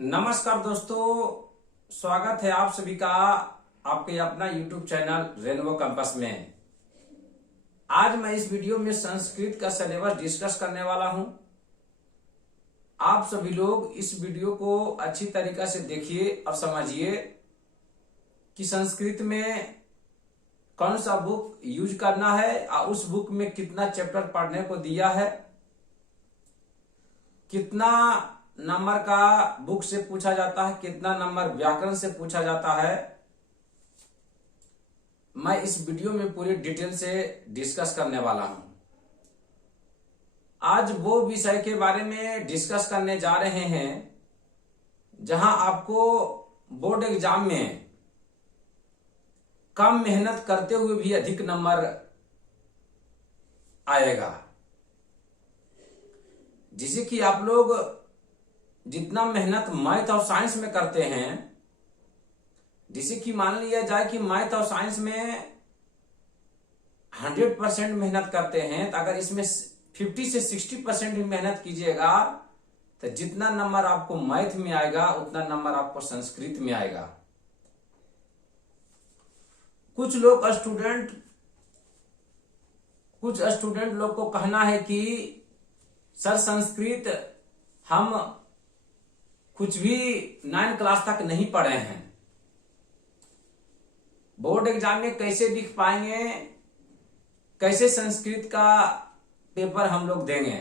नमस्कार दोस्तों, स्वागत है आप सभी का आपके अपना YouTube चैनल रेनबो कैंपस में। आज मैं इस वीडियो में संस्कृत का सिलेबस डिस्कस करने वाला हूं। आप सभी लोग इस वीडियो को अच्छी तरीका से देखिए और समझिए कि संस्कृत में कौन सा बुक यूज करना है और उस बुक में कितना चैप्टर पढ़ने को दिया है, कितना नंबर का बुक से पूछा जाता है, कितना नंबर व्याकरण से पूछा जाता है। मैं इस वीडियो में पूरी डिटेल से डिस्कस करने वाला हूं। आज वो विषय के बारे में डिस्कस करने जा रहे हैं जहां आपको बोर्ड एग्जाम में कम मेहनत करते हुए भी अधिक नंबर आएगा। जिसे कि आप लोग जितना मेहनत मैथ और साइंस में करते हैं, जिसे कि मान लिया जाए कि मैथ और साइंस में 100% मेहनत करते हैं, तो अगर इसमें 50 से 60% भी मेहनत कीजिएगा तो जितना नंबर आपको मैथ में आएगा उतना नंबर आपको संस्कृत में आएगा। कुछ स्टूडेंट लोग को कहना है कि सर संस्कृत हम कुछ भी 9 क्लास तक नहीं पढ़े हैं, बोर्ड एग्जाम में कैसे लिख पाएंगे, कैसे संस्कृत का पेपर हम लोग देंगे,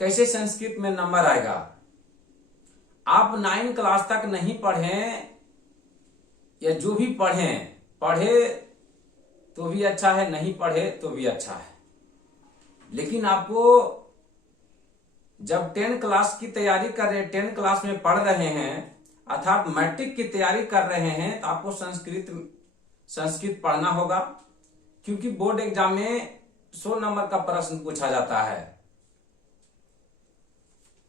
कैसे संस्कृत में नंबर आएगा। आप 9 क्लास तक नहीं पढ़े या जो भी पढ़े तो भी अच्छा है, नहीं पढ़े तो भी अच्छा है, लेकिन आपको जब 10 क्लास की तैयारी कर रहे, 10 क्लास में पढ़ रहे हैं अर्थात मैट्रिक की तैयारी कर रहे हैं, तो आपको संस्कृत पढ़ना होगा, क्योंकि बोर्ड एग्जाम में 100 नंबर का प्रश्न पूछा जाता है।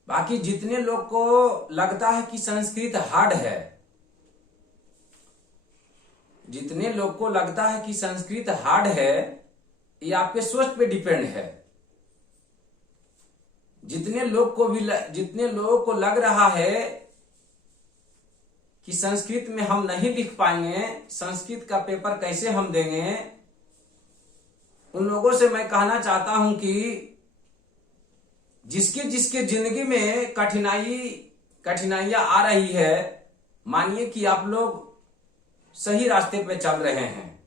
बाकी जितने लोग को लगता है कि संस्कृत हार्ड है, जितने लोग को लगता है कि संस्कृत हार्ड है, ये आपके सोच पे डिपेंड है। जितने लोगों को लग रहा है कि संस्कृत में हम नहीं लिख पाएंगे, संस्कृत का पेपर कैसे हम देंगे, उन लोगों से मैं कहना चाहता हूं कि जिसके जिंदगी में कठिनाइयां आ रही है, मानिए कि आप लोग सही रास्ते पे चल रहे हैं,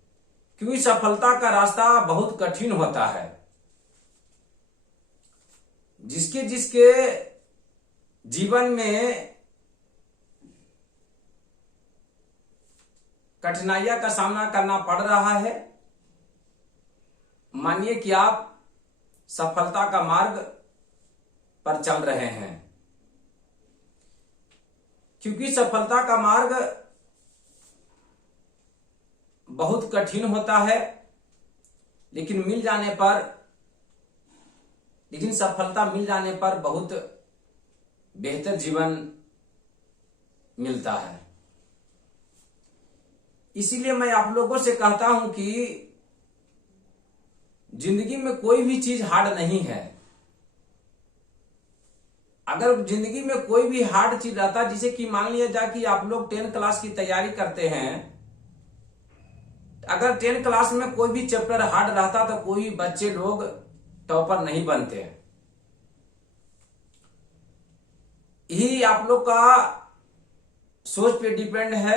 क्योंकि सफलता का रास्ता बहुत कठिन होता है। जिसके जीवन में कठिनाइयां का सामना करना पड़ रहा है, मानिए कि आप सफलता का मार्ग पर चल रहे हैं, क्योंकि सफलता का मार्ग बहुत कठिन होता है, लेकिन सफलता मिल जाने पर बहुत बेहतर जीवन मिलता है। इसीलिए मैं आप लोगों से कहता हूं कि जिंदगी में कोई भी चीज हार्ड नहीं है। अगर जिंदगी में कोई भी हार्ड चीज रहता, जिसे कि मान लिया जाए कि आप लोग 10 क्लास की तैयारी करते हैं, अगर 10 क्लास में कोई भी चैप्टर हार्ड रहता तो कोई बच्चे लोग टॉपर नहीं बनते। यही आप लोग का सोच पे डिपेंड है।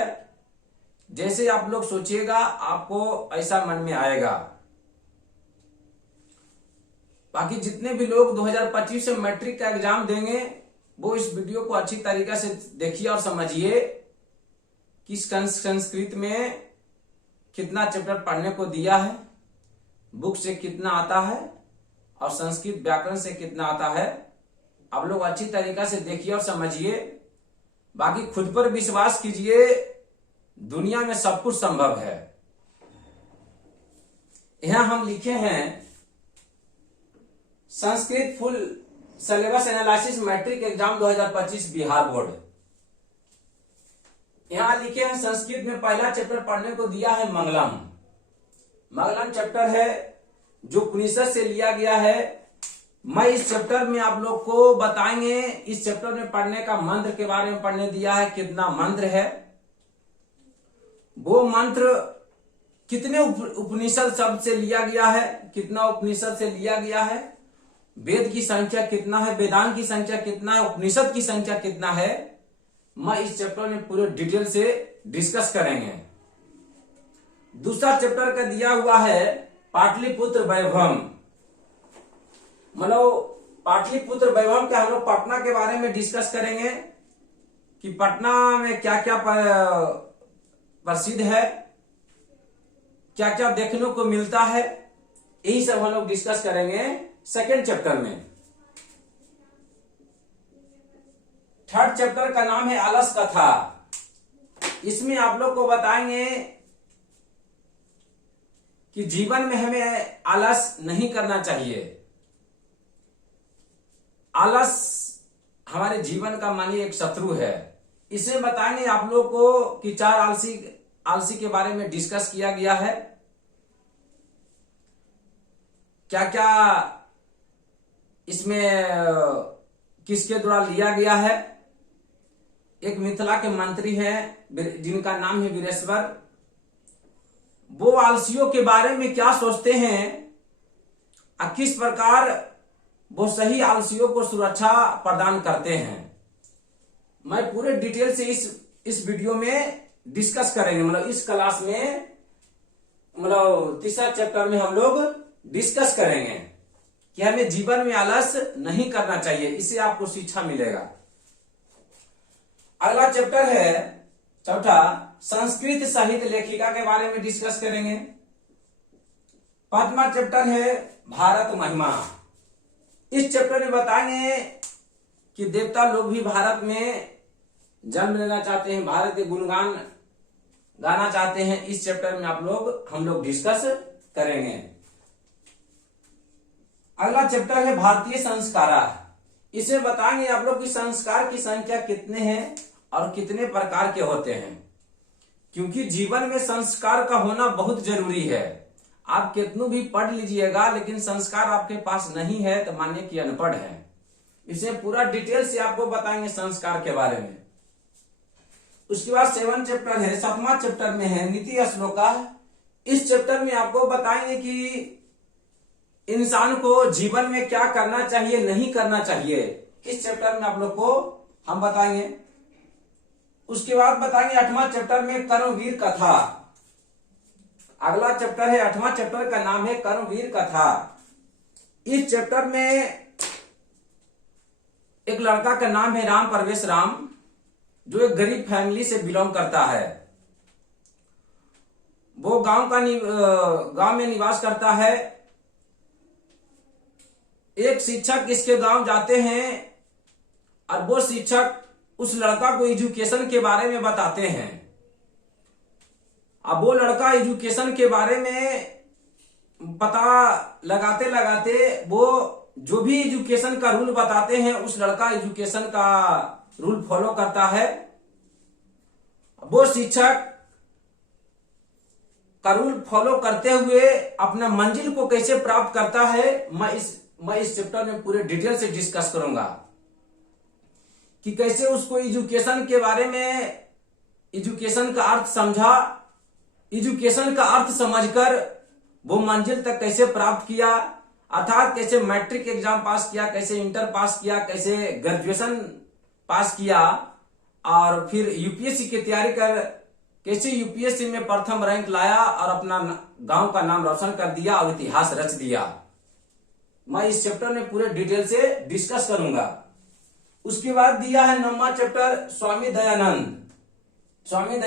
जैसे आप लोग सोचिएगा आपको ऐसा मन में आएगा। बाकी जितने भी लोग 2025 से मैट्रिक का एग्जाम देंगे, वो इस वीडियो को अच्छी तरीके से देखिए और समझिए कि संस्कृत में कितना चैप्टर पढ़ने को दिया है, बुक से कितना आता है और संस्कृत व्याकरण से कितना आता है। आप लोग अच्छी तरीका से देखिए और समझिए। बाकी खुद पर विश्वास कीजिए, दुनिया में सब कुछ संभव है। यहां हम लिखे हैं Sanskrit full syllabus analysis matric exam 2025 Bihar board. यहां लिखे हैं संस्कृत में पहला चैप्टर पढ़ने को दिया है मंगलम चैप्टर है, जो उपनिषद से लिया गया है। मैं इस चैप्टर में आप लोग को बताएंगे, इस चैप्टर में पढ़ने का मंत्र के बारे में पढ़ने दिया है। कितना मंत्र है, वो मंत्र कितने उपनिषद शब्द से लिया गया है, कितना उपनिषद से लिया गया है, वेद की संख्या कितना है, वेदांत की संख्या कितना है, उपनिषद की संख्या कितना है, मैं इस चैप्टर में पूरे डिटेल से डिस्कस करेंगे। दूसरा चैप्टर का दिया हुआ है पाटलिपुत्र वैभव, मतलब पाटलिपुत्र वैभव के हम लोग पटना के बारे में डिस्कस करेंगे कि पटना में क्या क्या प्रसिद्ध है, क्या क्या देखने को मिलता है, यही सब हम लोग डिस्कस करेंगे सेकेंड चैप्टर में। थर्ड चैप्टर का नाम है आलस कथा। इसमें आप लोग को बताएंगे कि जीवन में हमें आलस नहीं करना चाहिए। आलस हमारे जीवन का मानिए एक शत्रु है। इसमें बताएंगे आप लोग को कि 4 आलसी के बारे में डिस्कस किया गया है, क्या क्या इसमें किसके द्वारा लिया गया है। एक मिथिला के मंत्री हैं जिनका नाम है वीरेश्वर, वो आलसियों के बारे में क्या सोचते हैं और किस प्रकार वो सही आलसियों को सुरक्षा प्रदान करते हैं, मैं पूरे डिटेल से इस वीडियो में डिस्कस करेंगे। मतलब इस क्लास में, मतलब तीसरा चैप्टर में हम लोग डिस्कस करेंगे कि हमें जीवन में आलस नहीं करना चाहिए, इससे आपको शिक्षा मिलेगा। अगला चैप्टर है चौथा, संस्कृत साहित्य लेखिका के बारे में डिस्कस करेंगे। पांचवा चैप्टर है भारत महिमा। इस चैप्टर में बताएंगे कि देवता लोग भी भारत में जन्म लेना चाहते हैं, भारत के गुणगान गाना चाहते हैं। इस चैप्टर में हम लोग डिस्कस करेंगे। अगला चैप्टर है भारतीय संस्कार। इसमें बताएंगे आप लोग कि संस्कार की संख्या कितने हैं और कितने प्रकार के होते हैं, क्योंकि जीवन में संस्कार का होना बहुत जरूरी है। आप कितनों भी पढ़ लीजिएगा लेकिन संस्कार आपके पास नहीं है तो मानिए कि अनपढ़ है। इसे पूरा डिटेल से आपको बताएंगे संस्कार के बारे में। उसके बाद 7 चैप्टर है, 7वां चैप्टर में है नीति श्लोका। इस चैप्टर में आपको बताएंगे कि इंसान को जीवन में क्या करना चाहिए, नहीं करना चाहिए। इस चैप्टर में आप लोग को हम बताएंगे। उसके बाद बताएंगे 8वां चैप्टर में कर्मवीर कथा। अगला चैप्टर है 8वां चैप्टर का नाम है कर्मवीर कथा। इस चैप्टर में एक लड़का का नाम है राम प्रवेश राम, जो एक गरीब फैमिली से बिलोंग करता है। वो गांव में निवास करता है। एक शिक्षक इसके गांव जाते हैं और वो शिक्षक उस लड़का को एजुकेशन के बारे में बताते हैं। अब वो लड़का एजुकेशन के बारे में पता लगाते लगाते वो जो भी एजुकेशन का रूल बताते हैं उस लड़का एजुकेशन का रूल फॉलो करता है। वो शिक्षक का रूल फॉलो करते हुए अपना मंजिल को कैसे प्राप्त करता है, मैं इस चैप्टर में पूरे डिटेल से डिस्कस करूंगा कि कैसे उसको एजुकेशन के बारे में, एजुकेशन का अर्थ समझा, एजुकेशन का अर्थ समझकर वो मंजिल तक कैसे प्राप्त किया, अर्थात कैसे मैट्रिक एग्जाम पास किया, कैसे इंटर पास किया, कैसे ग्रेजुएशन पास किया और फिर यूपीएससी की तैयारी कर कैसे यूपीएससी में प्रथम रैंक लाया और अपना गांव का नाम रोशन कर दिया और इतिहास रच दिया। मैं इस चैप्टर में पूरे डिटेल से डिस्कस करूंगा। उसके बाद दिया है 9वां चैप्टर स्वामी दयानंद। स्वामी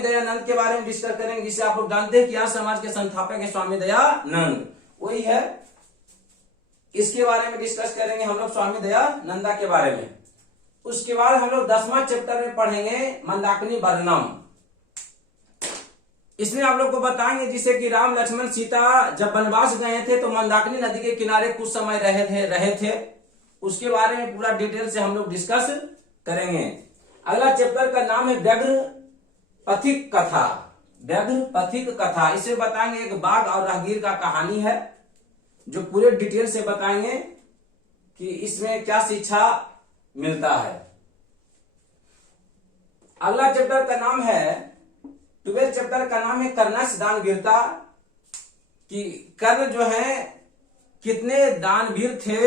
दयानंद के बारे में डिस्कस करेंगे, जिसे आप लोग जानते हैं कि आज समाज के संस्थापक है स्वामी दयानंद, वही है। इसके बारे में डिस्कस करेंगे हम लोग स्वामी दयानंदा के बारे में। उसके बाद हम लोग 10वां चैप्टर में पढ़ेंगे मंदाकिनी वर्णम। इसमें आप लोग को बताएंगे जिसे कि राम लक्ष्मण सीता जब वनवास गए थे तो मंदाकिनी नदी के किनारे कुछ समय रहे थे। उसके बारे में पूरा डिटेल से हम लोग डिस्कस करेंगे। अगला चैप्टर का नाम है व्याघ्र पथिक कथा। इसे बताएंगे एक बाघ और राहगीर का कहानी है। जो पूरे डिटेल से बताएंगे कि इसमें क्या शिक्षा मिलता है। अगला चैप्टर का नाम है 12 चैप्टर का नाम है कर्णस्य दानवीरता, कि कर्ण जो है कितने दानवीर थे।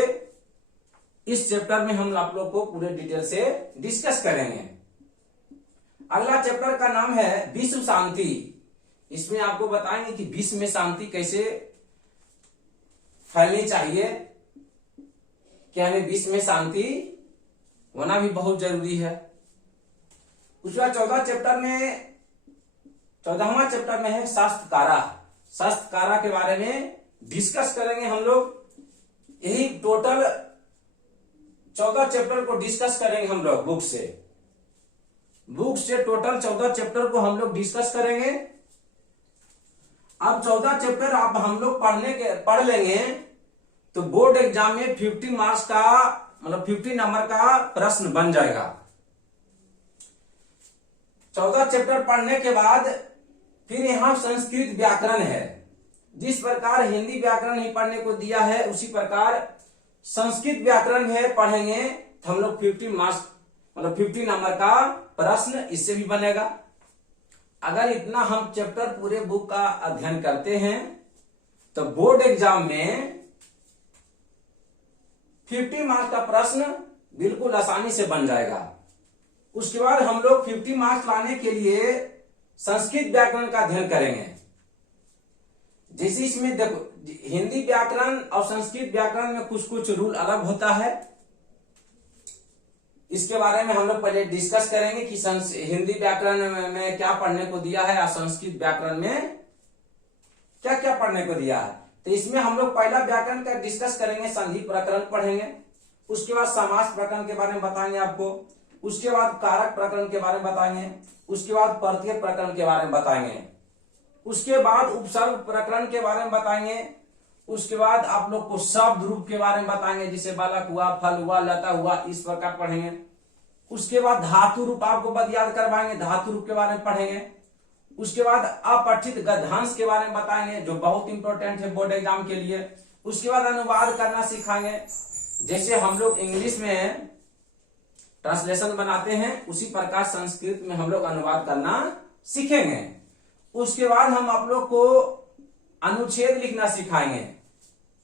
इस चैप्टर में हम आप लोग को पूरे डिटेल से डिस्कस करेंगे। अगला चैप्टर का नाम है विश्व शांति। इसमें आपको बताएंगे कि विश्व में शांति कैसे फैलनी चाहिए, कि हमें विश्व में शांति होना भी बहुत जरूरी है। उसके बाद 14वां चैप्टर में है शास्त्रकारा। शास्त्रकारा के बारे में डिस्कस करेंगे हम लोग। यही टोटल 14 चैप्टर को डिस्कस करेंगे हम लोग बुक से टोटल 14 चैप्टर को हम लोग डिस्कस करेंगे। अब 14 चैप्टर आप हम लोग पढ़ लेंगे तो बोर्ड एग्जाम में 50 मार्क्स का मतलब 50 नंबर का प्रश्न बन जाएगा। 14 चैप्टर पढ़ने के बाद फिर यहां संस्कृत व्याकरण है। जिस प्रकार हिंदी व्याकरण ही पढ़ने को दिया है उसी प्रकार संस्कृत व्याकरण है पढ़ेंगे तो हम लोग 50 मार्क्स मतलब 50 नंबर का प्रश्न इससे भी बनेगा। अगर इतना हम चैप्टर पूरे बुक का अध्ययन करते हैं तो बोर्ड एग्जाम में 50 मार्क्स का प्रश्न बिल्कुल आसानी से बन जाएगा। उसके बाद हम लोग 50 मार्क्स लाने के लिए संस्कृत व्याकरण का अध्ययन करेंगे। जैसे इसमें देखो हिंदी व्याकरण और संस्कृत व्याकरण में कुछ कुछ रूल अलग होता है। इसके बारे में हम लोग पहले डिस्कस करेंगे कि हिंदी व्याकरण में क्या पढ़ने को दिया है और संस्कृत व्याकरण में क्या क्या पढ़ने को दिया है। तो इसमें हम लोग पहला व्याकरण का डिस्कस करेंगे, संधि प्रकरण पढ़ेंगे। उसके बाद समास प्रकरण के बारे में बताएंगे आपको। उसके बाद कारक प्रकरण के बारे में बताएंगे। उसके बाद प्रत्यय प्रकरण के बारे में बताएंगे। उसके बाद उपसर्ग प्रकरण के बारे में बताएंगे। उसके बाद आप लोग को शब्द रूप के बारे में बताएंगे, जैसे बालक हुआ, फल हुआ, लता हुआ, इस प्रकार पढ़ेंगे। उसके बाद धातु रूप आपको बद याद करवाएंगे, धातु रूप के बारे में पढ़ेंगे। उसके बाद अपठित गद्यांश के बारे में बताएंगे जो बहुत इंपॉर्टेंट है बोर्ड एग्जाम के लिए। उसके बाद अनुवाद करना सिखाएंगे, जैसे हम लोग इंग्लिश में ट्रांसलेशन बनाते हैं उसी प्रकार संस्कृत में हम लोग अनुवाद करना सीखेंगे। उसके बाद हम आप लोग को अनुच्छेद लिखना सिखाएंगे।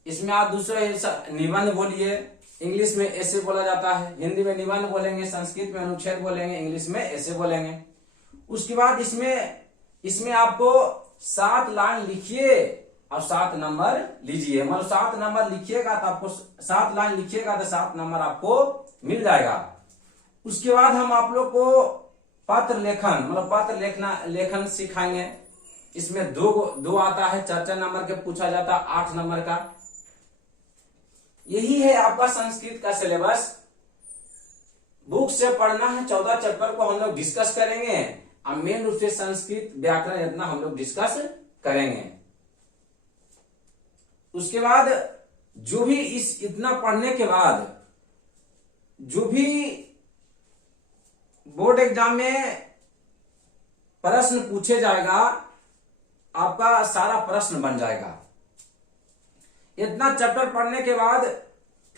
इसमें आप दूसरे निबंध बोलिए, इंग्लिश में ऐसे बोला जाता है, हिंदी में निबंध बोलेंगे, संस्कृत में अनुच्छेद बोलेंगे, इंग्लिश में ऐसे बोलेंगे। उसके बाद इसमें आपको 7 लाइन लिखिए और 7 नंबर लीजिए। मतलब 7 नंबर लिखिएगा तो आपको 7 लाइन लिखिएगा तो 7 नंबर आपको मिल जाएगा। उसके बाद हम आप लोग को पत्र लेखन मतलब पत्र लेखन सिखाएंगे। इसमें दो आता है, 4 नंबर के पूछा जाता है, 8 नंबर का। यही है आपका संस्कृत का सिलेबस। बुक से पढ़ना है 14 चैप्टर को हम लोग डिस्कस करेंगे और मेन रूप से संस्कृत व्याकरण इतना हम लोग डिस्कस करेंगे। उसके बाद जो भी इतना पढ़ने के बाद जो भी बोर्ड एग्जाम में प्रश्न पूछे जाएगा आपका सारा प्रश्न बन जाएगा। इतना चैप्टर पढ़ने के बाद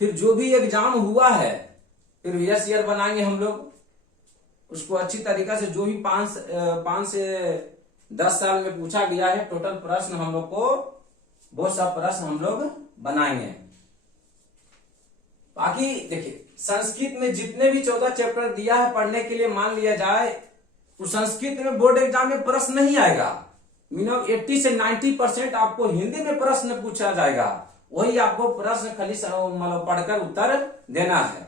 फिर जो भी एग्जाम हुआ है फिर यस ईयर बनाएंगे हम लोग। उसको अच्छी तरीका से जो भी 5 से 10 साल में पूछा गया है टोटल प्रश्न हम लोग को वो सब प्रश्न हम लोग बनाएंगे। बाकी देखिए संस्कृत में जितने भी 14 चैप्टर दिया है पढ़ने के लिए, मान लिया जाए तो संस्कृत में बोर्ड एग्जाम में प्रश्न नहीं आएगा। मिनिमम 80 से 90% आपको हिंदी में प्रश्न पूछा जाएगा, वही आपको प्रश्न खाली मतलब पढ़कर उत्तर देना है।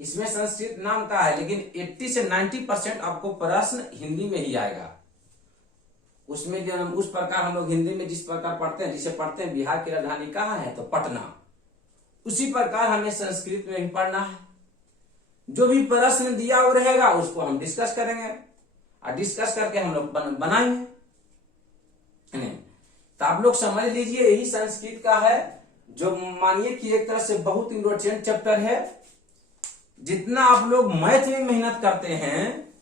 इसमें संस्कृत नाम का है लेकिन 80 से 90% आपको प्रश्न हिंदी में ही आएगा। उसमें जो उस प्रकार हम लोग हिंदी में जिस प्रकार पढ़ते हैं, जिसे पढ़ते हैं बिहार की राजधानी कहाँ है तो पटना, उसी प्रकार हमें संस्कृत में भी पढ़ना है। जो भी प्रश्न दिया हुआ रहेगा उसको हम डिस्कस करेंगे और डिस्कस करके हम लोग बनाएंगे। तो आप लोग समझ लीजिए यही संस्कृत का है, जो मानिए कि एक तरह से बहुत इंपॉर्टेंट चैप्टर है। जितना आप लोग मैथ में मेहनत करते हैं,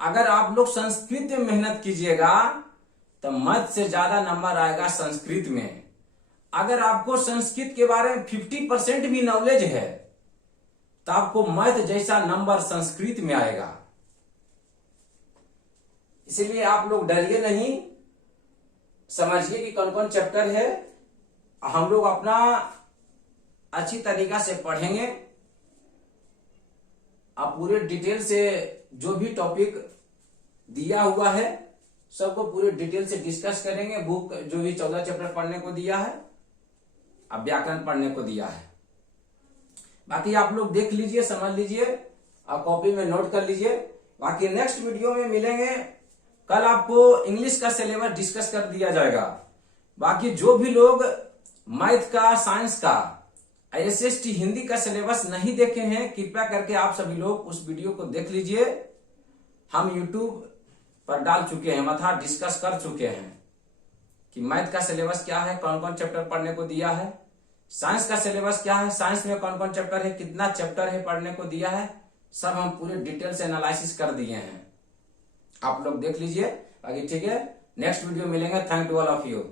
अगर आप लोग संस्कृत में मेहनत कीजिएगा तो मैथ से ज्यादा नंबर आएगा संस्कृत में। अगर आपको संस्कृत के बारे में 50% भी नॉलेज है तो आपको मैथ जैसा नंबर संस्कृत में आएगा। इसलिए आप लोग डरिए नहीं, समझिए कि कौन कौन चैप्टर है। हम लोग अपना अच्छी तरीका से पढ़ेंगे। आप पूरे डिटेल से जो भी टॉपिक दिया हुआ है सबको पूरे डिटेल से डिस्कस करेंगे। बुक जो भी 14 चैप्टर पढ़ने को दिया है, अब व्याकरण पढ़ने को दिया है, बाकी आप लोग देख लीजिए, समझ लीजिए और कॉपी में नोट कर लीजिए। बाकी नेक्स्ट वीडियो में मिलेंगे। कल आपको इंग्लिश का सिलेबस डिस्कस कर दिया जाएगा। बाकी जो भी लोग मैथ का, साइंस का, SST हिंदी का सिलेबस नहीं देखे हैं, कृपया करके आप सभी लोग उस वीडियो को देख लीजिए। हम YouTube पर डाल चुके हैं, मतलब डिस्कस कर चुके हैं कि मैथ का सिलेबस क्या है, कौन कौन चैप्टर पढ़ने को दिया है, साइंस का सिलेबस क्या है, साइंस में कौन कौन चैप्टर है, कितना चैप्टर है पढ़ने को दिया है, सब हम पूरे डिटेल से एनालिसिस कर दिए हैं। आप लोग देख लीजिए। बाकी ठीक है, नेक्स्ट वीडियो मिलेंगे। Thank to all of you.